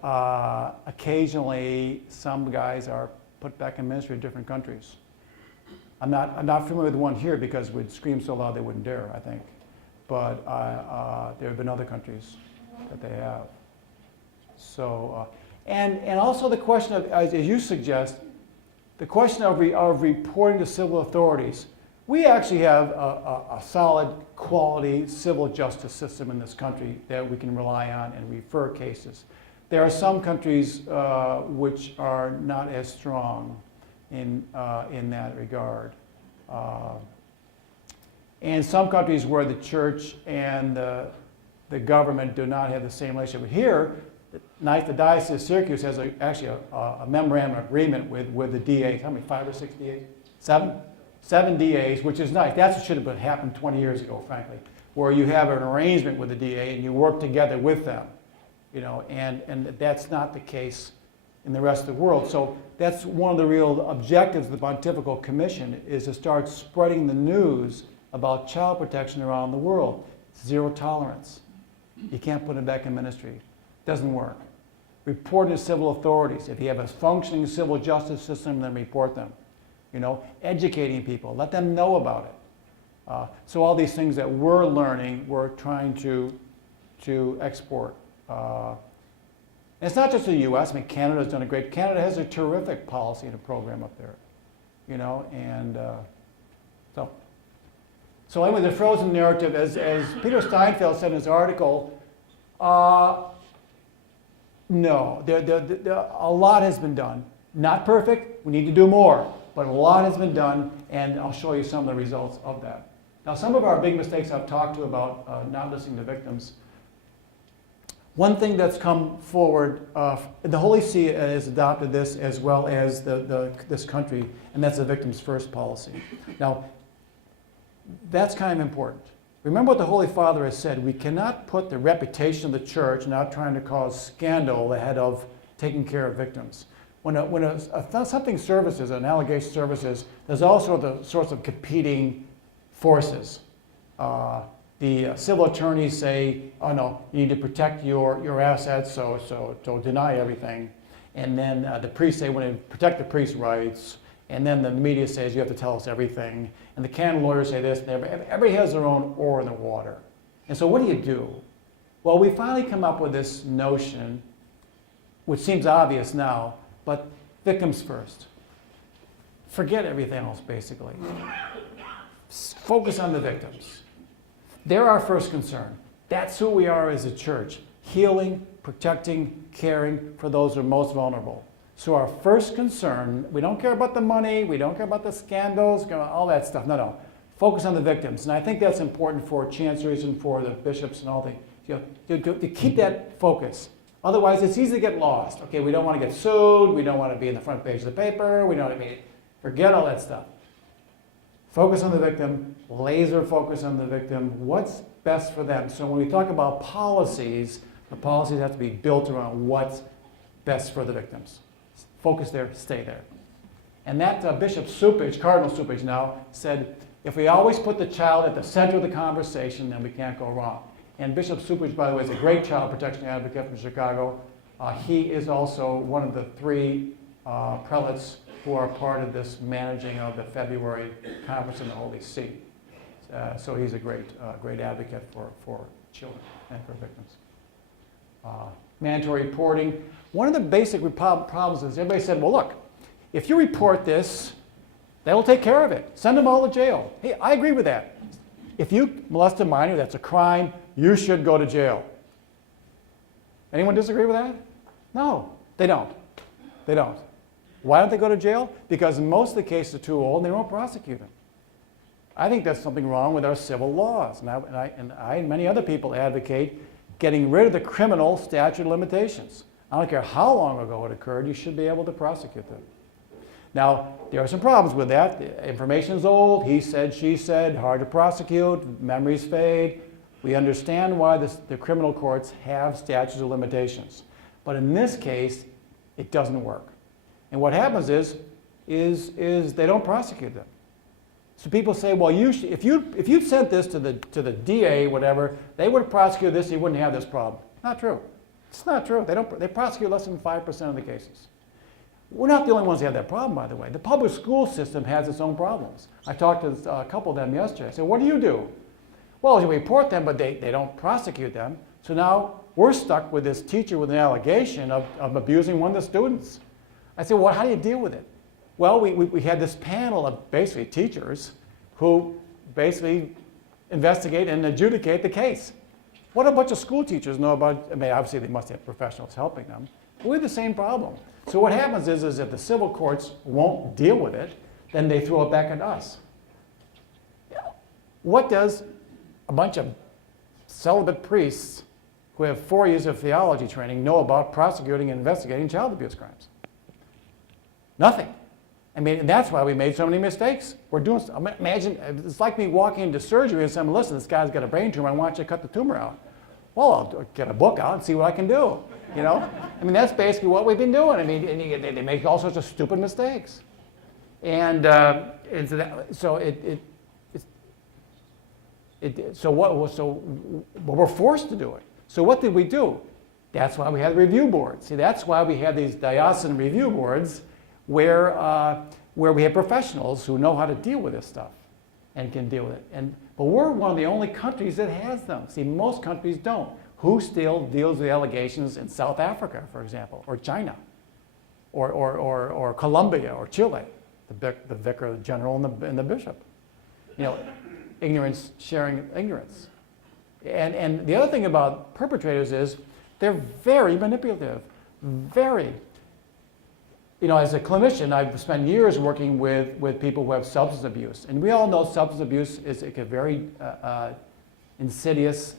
occasionally some guys are put back in ministry in different countries. I'm not familiar with one here because we'd scream so loud they wouldn't dare, I think. But there have been other countries that they have. So, and also the question of, as you suggest, the question of reporting to civil authorities. We actually have a solid, quality civil justice system in this country that we can rely on and refer cases. There are some countries which are not as strong in that regard. And some countries where the church and the government do not have the same relationship. Here, the Diocese of Syracuse has actually a memorandum of agreement with the DAs. How many, 5 or 6 DAs? 7? 7 DAs, which is nice. That's what should have happened 20 years ago, frankly, where you have an arrangement with the DA and you work together with them. And that's not the case in the rest of the world. So that's one of the real objectives of the Pontifical Commission, is to start spreading the news about child protection around the world. Zero tolerance. You can't put them back in ministry. Doesn't work. Report to civil authorities. If you have a functioning civil justice system, then report them. Educating people. Let them know about it. So all these things that we're learning, we're trying to export. And it's not just the U.S. I mean, Canada's done a great. Canada has a terrific policy and a program up there. And so anyway, the frozen narrative, as Peter Steinfeld said in his article, no, a lot has been done. Not perfect, we need to do more, but a lot has been done, and I'll show you some of the results of that. Now, some of our big mistakes I've talked to about not listening to victims. One thing that's come forward, the Holy See has adopted this as well as this country, and that's the victims first policy. Now, that's kind of important. Remember what the Holy Father has said. We cannot put the reputation of the church, not trying to cause scandal, ahead of taking care of victims. something surfaces, an allegation surfaces, there's also the sorts of competing forces. The civil attorneys say, oh no, you need to protect your assets, so deny everything. And then the priests say, well, protect the priest's rights. And then the media says, you have to tell us everything. And the canon lawyers say this, and everybody has their own oar in the water. And so what do? Well, we finally come up with this notion, which seems obvious now, but victims first. Forget everything else, basically. Focus on the victims. They're our first concern. That's who we are as a church. Healing, protecting, caring for those who are most vulnerable. So our first concern, we don't care about the money, we don't care about the scandals, all that stuff. No. Focus on the victims. And I think that's important for chanceries and for the bishops and all to keep that focus. Otherwise, it's easy to get lost. Okay, we don't want to get sued, we don't want to be in the front page of the paper, we don't want to be, forget all that stuff. Focus on the victim, laser focus on the victim. What's best for them? So when we talk about policies, the policies have to be built around what's best for the victims. Focus there, stay there. And that Bishop Supich, Cardinal Supich now, said, if we always put the child at the center of the conversation, then we can't go wrong. And Bishop Supich, by the way, is a great child protection advocate from Chicago. He is also one of the 3 prelates who are part of this managing of the February conference in the Holy See. So he's a great advocate for children and for victims. Mandatory reporting. One of the basic problems is everybody said, well, look, if you report this, they will take care of it. Send them all to jail. Hey, I agree with that. If you molest a minor, that's a crime. You should go to jail. Anyone disagree with that? No, they don't. They don't. Why don't they go to jail? Because in most of the cases are too old and they won't prosecute them. I think that's something wrong with our civil laws. And I and many other people advocate getting rid of the criminal statute of limitations. I don't care how long ago it occurred, you should be able to prosecute them. Now, there are some problems with that. The information is old, he said, she said, hard to prosecute, memories fade. We understand why the criminal courts have statutes of limitations. But in this case, it doesn't work. And what happens is they don't prosecute them. So people say, well, if you sent this to the DA, whatever, they would prosecute this, you wouldn't have this problem. Not true. It's not true. They prosecute less than 5% of the cases. We're not the only ones that have that problem, by the way. The public school system has its own problems. I talked to a couple of them yesterday. I said, what do you do? Well, you report them, but they don't prosecute them. So now we're stuck with this teacher with an allegation of abusing one of the students. I said, well, how do you deal with it? Well, we had this panel of basically teachers who basically investigate and adjudicate the case. What a bunch of school teachers know about, I mean, obviously they must have professionals helping them. We have the same problem. So what happens is if the civil courts won't deal with it, then they throw it back at us. What does a bunch of celibate priests who have 4 years of theology training know about prosecuting and investigating child abuse crimes? Nothing. I mean, that's why we made so many mistakes. Imagine, it's like me walking into surgery and saying, listen, this guy's got a brain tumor, I want you to cut the tumor out. Well, I'll get a book out and see what I can do, you know? I mean, that's basically what we've been doing. I mean, they make all sorts of stupid mistakes. And so we're forced to do it. So what did we do? That's why we had the review boards. See, that's why we have these diocesan review boards where we have professionals who know how to deal with this stuff and can deal with it. But we're one of the only countries that has them. See, most countries don't. Who still deals with allegations in South Africa, for example, or China, or Colombia, or Chile? The vicar general and the bishop. You know, ignorance, sharing ignorance. And the other thing about perpetrators is they're very manipulative, very. You know, as a clinician, I've spent years working with people who have substance abuse. And we all know substance abuse is a very insidious,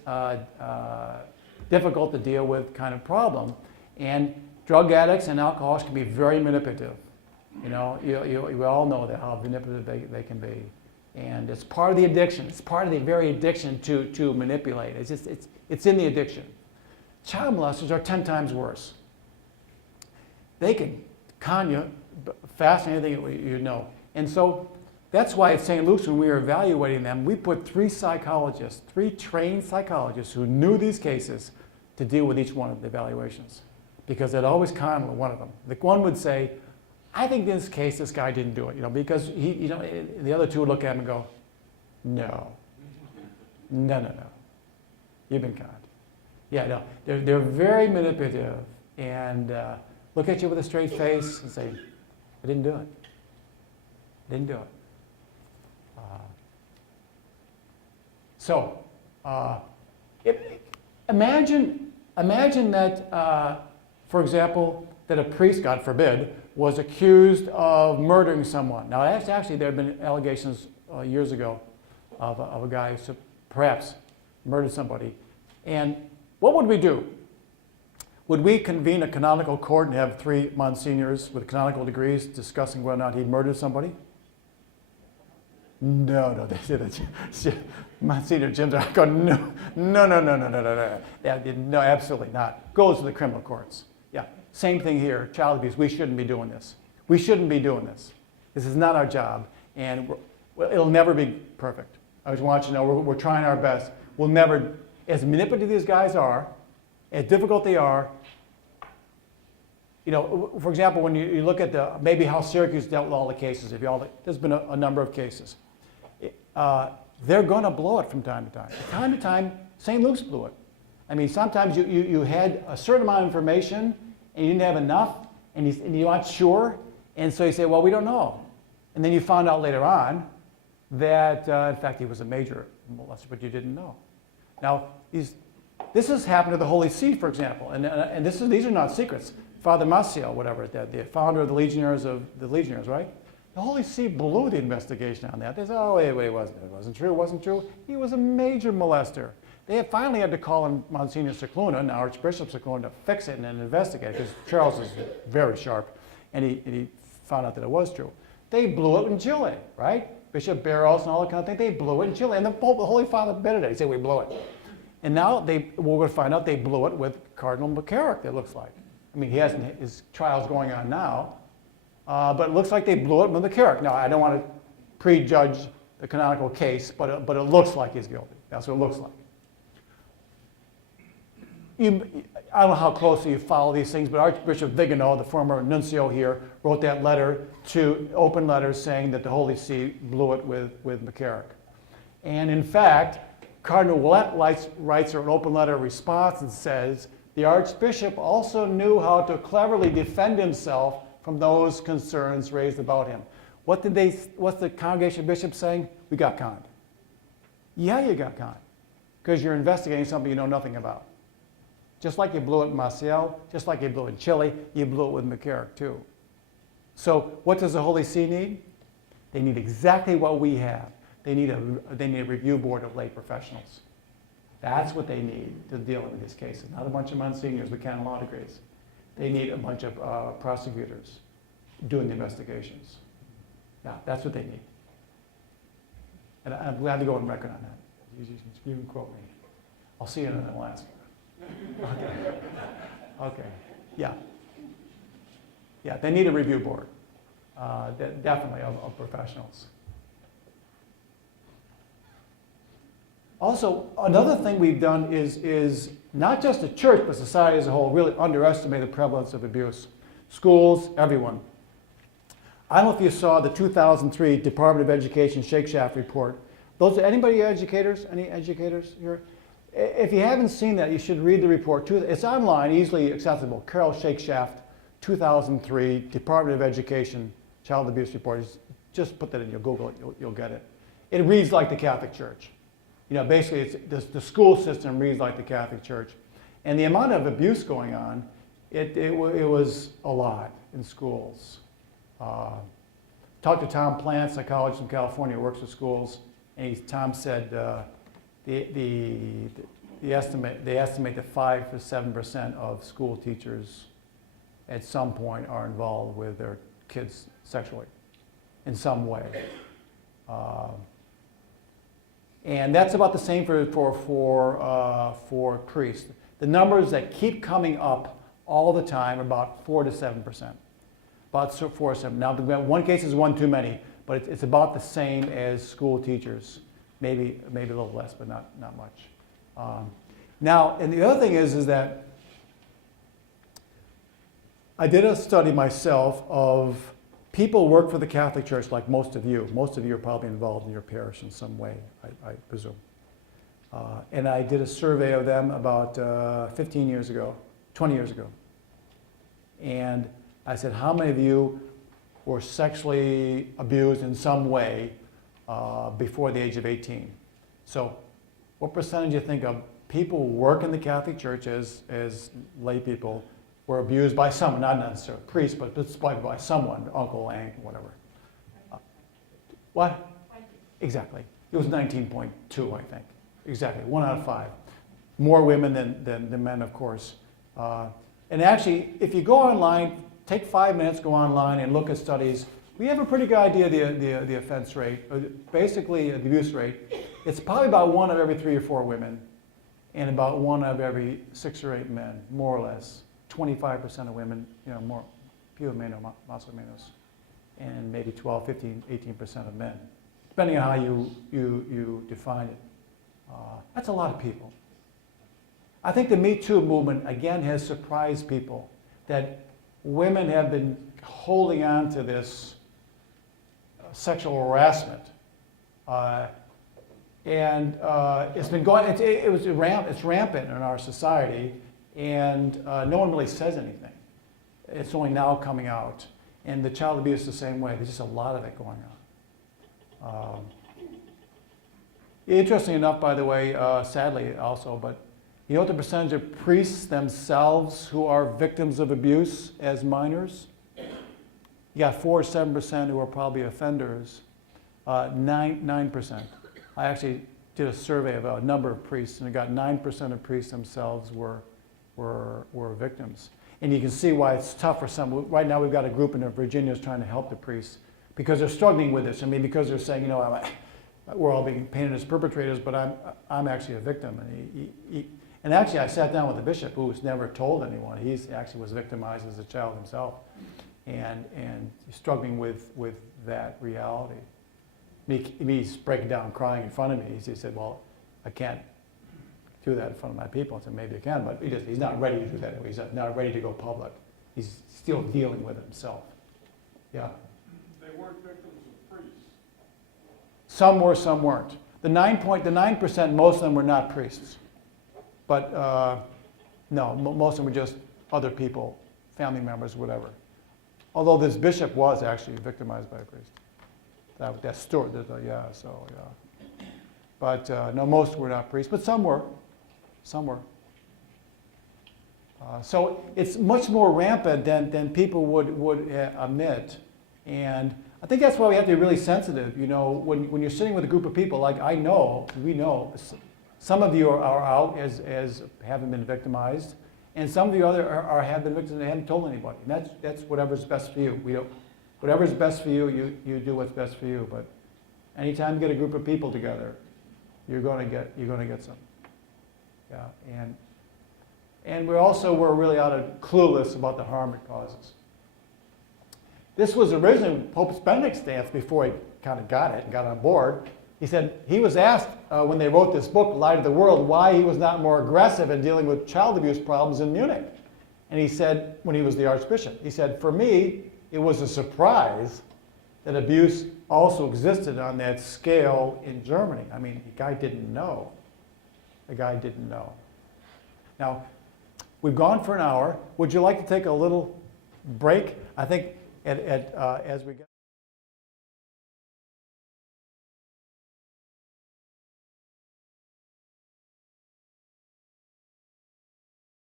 difficult to deal with kind of problem. And drug addicts and alcoholics can be very manipulative. You know, you all know that how manipulative they can be. And it's part of the addiction. It's part of the very addiction to manipulate. It's in the addiction. Child molesters are 10 times worse. They can Kanye, fascinating thing you know. And so that's why at St. Luke's, when we were evaluating them, we put 3 psychologists, 3 trained psychologists who knew these cases to deal with each one of the evaluations. Because they'd always con one of them. The one would say, I think in this case, this guy didn't do it, because the other 2 would look at him and go, no, you've been conned. Yeah, no, they're very manipulative and look at you with a straight face and say, I didn't do it. Didn't do it. Imagine that, for example, that a priest, God forbid, was accused of murdering someone. Now, actually, there have been allegations years ago of a guy who perhaps murdered somebody. And what would we do? Would we convene a canonical court and have 3 monsignors with canonical degrees discussing whether or not he murdered somebody? No, they didn't. Monsignor Jim's going, no, absolutely not. Goes to the criminal courts. Yeah, same thing here, child abuse. We shouldn't be doing this. We shouldn't be doing this. This is not our job, and it'll never be perfect. I just want you to know we're trying our best. We'll never, as manipulative these guys are, as difficult they are, for example, when you look at maybe how Syracuse dealt with all the cases, there's been a number of cases. They're going to blow it from time to time. From time to time, St. Luke's blew it. I mean, sometimes you had a certain amount of information and you didn't have enough and you aren't sure, and so you say, well, we don't know. And then you found out later on that, in fact, he was a major molester, but you didn't know. Now, this has happened to the Holy See, for example, and these are not secrets. Father Maciel, whatever, the founder of the Legionnaires, right? The Holy See blew the investigation on that. They said, oh, wait, it wasn't true. He was a major molester. They finally had to call in Monsignor Cicluna, now Archbishop Cicluna, to fix it and investigate it, because Charles is very sharp, and he found out that it was true. They blew it in Chile, right? Bishop Barros and all that kind of thing, they blew it in Chile, and the Holy Father admitted it. He said, we blew it. And now we're going to find out they blew it with Cardinal McCarrick, it looks like. I mean, his trial's going on now, but it looks like they blew it with McCarrick. Now, I don't want to prejudge the canonical case, but it looks like he's guilty. That's what it looks like. I don't know how closely you follow these things, but Archbishop Vigano, the former nuncio here, wrote that open letter saying that the Holy See blew it with McCarrick. And in fact, Cardinal Willett writes an open letter response and says, the Archbishop also knew how to cleverly defend himself from those concerns raised about him. What's the congregation bishop saying? We got conned. Yeah, you got conned, because you're investigating something you know nothing about. Just like you blew it in Maciel, just like you blew it in Chile, you blew it with McCarrick too. So what does the Holy See need? They need exactly what we have. They need a review board of lay professionals. That's what they need to deal with these cases. Not a bunch of monsignors with canon law degrees. They need a bunch of prosecutors doing the investigations. Yeah, that's what they need. And I'm glad to go on record on that. You can quote me. I'll see you in Alaska. Okay. Yeah, they need a review board, definitely, of professionals. Also, another thing we've done is not just the church, but society as a whole really underestimate the prevalence of abuse. Schools, everyone. I don't know if you saw the 2003 Department of Education Shake Shaft report. Anybody educators? Any educators here? If you haven't seen that, you should read the report. It's online, easily accessible. Carol Shakeshaft, 2003, Department of Education Child Abuse Report. Just put that in your Google, you'll get it. It reads like the Catholic Church. Basically, the school system reads like the Catholic Church. And the amount of abuse going on, it was a lot in schools. Talked to Tom Plant, psychologist from California, who works with schools, and Tom said, they estimate that 5 to 7% of school teachers at some point are involved with their kids sexually in some way. And that's about the same for priests. The numbers that keep coming up all the time are about 4 to 7%. About 4 Now, one case is one too many, but it's about the same as school teachers. Maybe a little less, but not much. Now, and the other thing is that I did a study myself of people who work for the Catholic Church, like most of you. Most of you are probably involved in your parish in some way, I presume. And I did a survey of them about 15 years ago, 20 years ago. And I said, how many of you were sexually abused in some way before the age of 18? So what percentage do you think of people who work in the Catholic Church as lay people were abused by someone, not necessarily a priest, but by someone, uncle, aunt, whatever? What? Exactly. It was 19.2, I think. Exactly, 1 out of 5. More women than men, of course. And actually, if you go online, take 5 minutes, go online and look at studies. We have a pretty good idea of the offense rate, basically the abuse rate. It's probably about 1 of every 3 or 4 women and about 1 of every 6 or 8 men, more or less. 25% of women, more, più o meno, más o menos, and maybe 12, 15, 18% of men, depending on how you define it. That's a lot of people. I think the Me Too movement, again, has surprised people that women have been holding on to this sexual harassment. And it's been going, it's rampant in our society, and no one really says anything. It's only now coming out. And the child abuse is the same way. There's just a lot of it going on. Interesting enough, by the way, sadly also, but you know what the percentage of priests themselves who are victims of abuse as minors? You got 4 or 7% who are probably offenders, 9%. I actually did a survey of a number of priests, and I got 9% of priests themselves were victims. And you can see why it's tough for some. Right now we've got a group in Virginia who's trying to help the priests because they're struggling with this. I mean, because they're saying, we're all being painted as perpetrators, but I'm actually a victim. And actually, I sat down with the bishop, who's never told anyone. He actually was victimized as a child himself, and struggling with that reality. He's breaking down, crying in front of me. He said, "Well, I can't do that in front of my people." I said, "Maybe I can, but he's not ready to do that. He's not ready to go public. He's still dealing with it himself." Yeah. They weren't victims of priests. Some were, some weren't. The 9%, most of them were not priests. But no, most of them were just other people, family members, whatever. Although this bishop was actually victimized by a priest. That story, yeah. But no, most were not priests, but some were. Some were. So it's much more rampant than people would admit. And I think that's why we have to be really sensitive. When you're sitting with a group of people, like we know, some of you are out as having been victimized, and some of you have been victims and haven't told anybody. And that's whatever's best for you. Whatever's best for you, you do what's best for you. But anytime you get a group of people together, you're going to get some. Yeah, and we're really clueless about the harm it causes. This was originally Pope Benedict's stance before he kind of got it and got on board. He said he was asked when they wrote this book, Light of the World, why he was not more aggressive in dealing with child abuse problems in Munich. And he said, when he was the Archbishop, he said, "For me, it was a surprise that abuse also existed on that scale in Germany." I mean, the guy didn't know. Now, we've gone for an hour. Would you like to take a little break? I think as we get